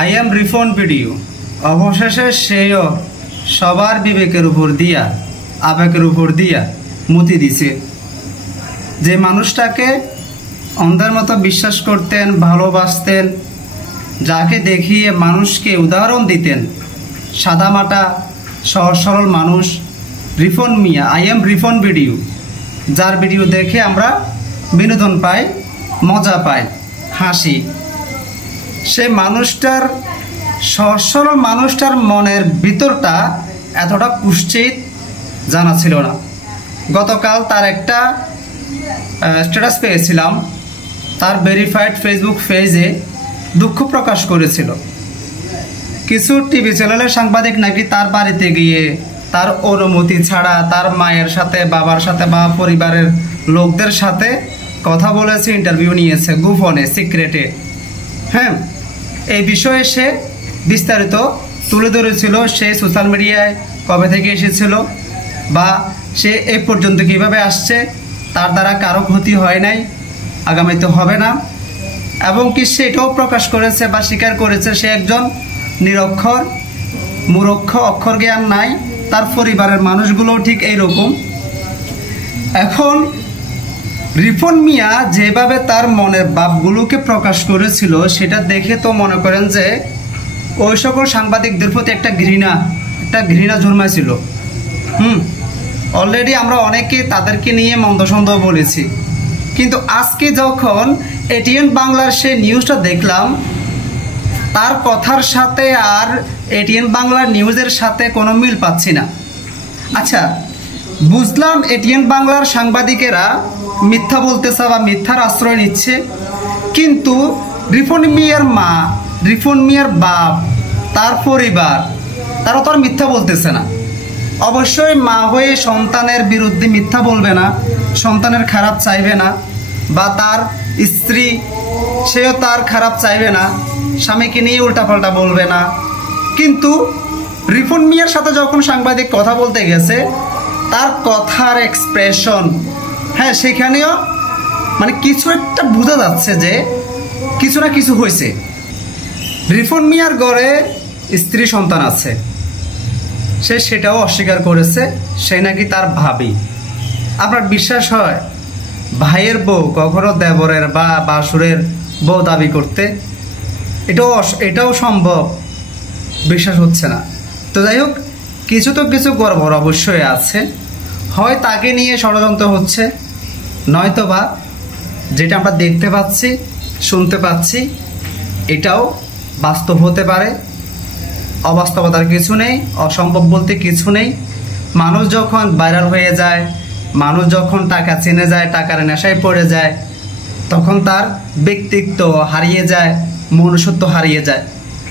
I am রিফন video অবশেষে সেও সবার বিবেকের উপর দিয়া আবেগের উপর দিয়া মতি দিছে। যে মানুষটাকে অন্ধের মতো বিশ্বাস করতেন, ভালোবাসতেন, যাকে দেখিয়ে মানুষকে উদাহরণ দিতেন, সাদামাটা সহজ সরল মানুষ রিফন মিয়া, আই এম রিফন ভিডিও, যার ভিডিও দেখে আমরা বিনোদন পাই, মজা পাই, হাসি। সে মানুষটার সহজ সরল মানুষটার মনের ভিতরটা এতটা কুৎসিত জানা ছিল না। গতকাল তার একটা স্ট্যাটাস পেয়েছিলাম, তার ভেরিফাইড ফেসবুক পেজে দুঃখ প্রকাশ করেছিল। কিছু টিভি চ্যানেলের সাংবাদিক নাকি তার বাড়িতে গিয়ে তার অনুমতি ছাড়া তার মায়ের সাথে, বাবার সাথে বা পরিবারের লোকদের সাথে কথা বলেছে, ইন্টারভিউ নিয়েছে গোপনে, সিক্রেটে। হ্যাঁ, এই বিষয়ে সে বিস্তারিত তুলে ধরেছিল। সে সোশ্যাল মিডিয়ায় কবে থেকে এসেছিল বা সে এই পর্যন্ত কিভাবে আসছে, তার দ্বারা কারো ক্ষতি হয় নাই, আগামীতে হবে না। এবং কি সে এটাও প্রকাশ করেছে বা স্বীকার করেছে সে একজন নিরক্ষর, মূর্খ, অক্ষর জ্ঞান নাই। তার পরিবারের মানুষগুলোও ঠিক এইরকম। এখন রিফন মিয়া যেভাবে তার মনের ভাবগুলোকে প্রকাশ করেছিল সেটা দেখে তো মনে করেন যে ওই সকল সাংবাদিকদের প্রতি একটা ঘৃণা জন্মাইছিল। অলরেডি আমরা অনেকে তাদেরকে নিয়ে মন্দসন্দ বলেছি, কিন্তু আজকে যখন এটিএন বাংলার সে নিউজটা দেখলাম, তার কথার সাথে আর এটিএন বাংলার নিউজের সাথে কোনো মিল পাচ্ছি না। আচ্ছা, বুঝলাম এটিএন বাংলার সাংবাদিকেরা মিথ্যা বলতেছে বা মিথ্যার আশ্রয় নিচ্ছে, কিন্তু রিফন মিয়ার মা, রিফন মিয়ার বাপ, তার পরিবার, তারা তো আর মিথ্যা বলতেছে না। অবশ্যই মা হয়ে সন্তানের বিরুদ্ধে মিথ্যা বলবে না, সন্তানের খারাপ চাইবে না, বা তার স্ত্রী সেও তার খারাপ চাইবে না, স্বামীকে নিয়ে উল্টাপাল্টা বলবে না। কিন্তু রিফন মিয়ার সাথে যখন সাংবাদিক কথা বলতে গেছে, তার কথার এক্সপ্রেশন, হ্যাঁ, সেখানেও মানে কিছু একটা বোঝা যাচ্ছে যে কিছু না কিছু হয়েছে। রিফন মিয়ার ঘরে স্ত্রী সন্তান আছে, সে সেটাও অস্বীকার করেছে, সে নাকি তার ভাবি। আপনার বিশ্বাস হয় ভাইয়ের বউ কখনো দেবরের বা বাসুরের বউ দাবি করতে? এটাও সম্ভব? বিশ্বাস হচ্ছে না। তো যাই হোক, কিছু তো কিছু গড়বড় অবশ্যই আছে। হয় তাকে নিয়ে ষড়যন্ত্র হচ্ছে, নয়তো বা যেটা আমরা দেখতে পাচ্ছি, শুনতে পাচ্ছি, এটাও বাস্তব হতে পারে। অবাস্তবতার কিছু নেই, অসম্ভব বলতে কিছু নেই। মানুষ যখন ভাইরাল হয়ে যায়, মানুষ যখন টাকা চিনে যায়, টাকার নেশায় পড়ে যায়, তখন তার ব্যক্তিত্ব হারিয়ে যায়, মনুষ্যত্ব হারিয়ে যায়।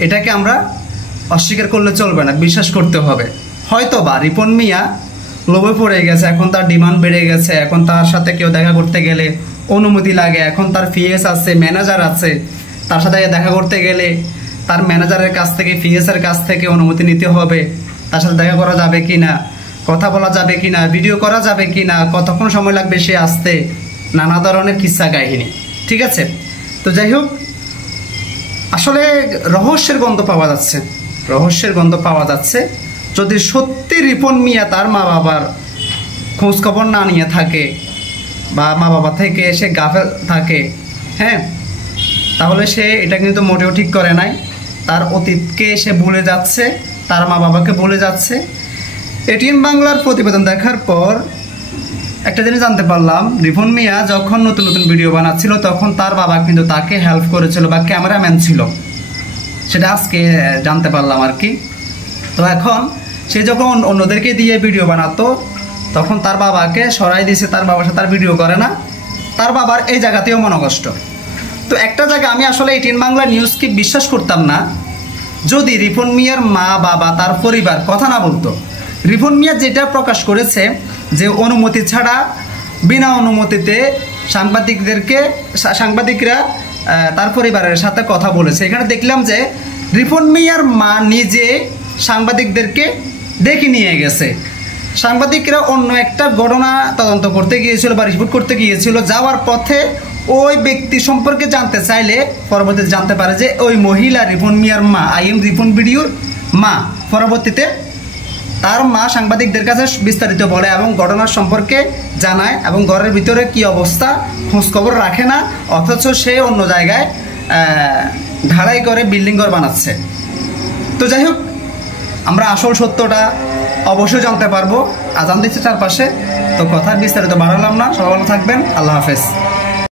এটাকে আমরা অস্বীকার করলে চলবে না, বিশ্বাস করতে হবে। হয়তো বা রিপন মিয়া লোভে পড়ে গেছে, এখন তার ডিমান্ড বেড়ে গেছে, এখন তার সাথে কেউ দেখা করতে গেলে অনুমতি লাগে, এখন তার ফিএস আছে, ম্যানেজার আছে, তার সাথে দেখা করতে গেলে তার ম্যানেজারের কাছ থেকে, ফিএসের কাছ থেকে অনুমতি নিতে হবে। তার সাথে দেখা করা যাবে কি না, কথা বলা যাবে কি না, ভিডিও করা যাবে কি না, কতক্ষণ সময় লাগবে সে আসতে, নানা ধরনের কিস্সা কাহিনী। ঠিক আছে, তো যাই হোক, আসলে রহস্যের গন্ধ পাওয়া যাচ্ছে, রহস্যের গন্ধ পাওয়া যাচ্ছে। যদি সত্যি রিপন মিয়া তার মা বাবার খোঁজখবর না নিয়ে থাকে বা মা বাবা থেকে সে গাফেল থাকে, হ্যাঁ, তাহলে সে এটা কিন্তু মোটেও ঠিক করে নাই। তার অতীতকে সে ভুলে যাচ্ছে, তার মা বাবাকে ভুলে যাচ্ছে। এটিএন বাংলার প্রতিবেদন দেখার পর একটা জিনিস জানতে পারলাম, রিপন মিয়া যখন নতুন নতুন ভিডিও বানাচ্ছিল তখন তার বাবা কিন্তু তাকে হেল্প করেছিল বা ক্যামেরাম্যান ছিল, সেটা আজকে জানতে পারলাম আর কি। তো এখন সে যখন অন্যদেরকে দিয়ে ভিডিও বানাতো তখন তার বাবাকে সরাই দিয়েছে, তার বাবার সাথে তার ভিডিও করে না। তার বাবার এই জায়গাতেও মনোকষ্ট। তো একটা জায়গা আমি আসলে এটিএন বাংলা নিউজকে বিশ্বাস করতাম না যদি রিপন মিয়ার মা বাবা, তার পরিবার কথা না বলতো। রিপন মিয়া যেটা প্রকাশ করেছে যে অনুমতি ছাড়া, বিনা অনুমতিতে সাংবাদিকরা তার পরিবারের সাথে কথা বলেছে। এখানে দেখলাম যে রিপন মিয়ার মা নিজে সাংবাদিকদেরকে ডেকে নিয়ে গেছে। সাংবাদিকরা অন্য একটা ঘটনা তদন্ত করতে গিয়েছিল বা রিপোর্ট করতে গিয়েছিল, যাওয়ার পথে ওই ব্যক্তি সম্পর্কে জানতে চাইলে পরবর্তীতে জানতে পারে যে ওই মহিলা রিপন মিয়ার মা, আইএম রিপন বিডিওর মা। পরবর্তীতে তার মা সাংবাদিকদের কাছে বিস্তারিত বলে এবং ঘটনার সম্পর্কে জানায় এবং ঘরের ভিতরে কি অবস্থা খোঁজখবর রাখে না, অথচ সে অন্য জায়গায় ঢালাই করে বিল্ডিং ঘর বানাচ্ছে। তো যাই হোক, আমরা আসল সত্যটা অবশ্যই জানতে পারবো। আজান দিচ্ছে চারপাশে, তো কথার বিস্তারিত বাড়ালাম না। সবাই ভালো থাকবেন, আল্লাহ হাফেজ।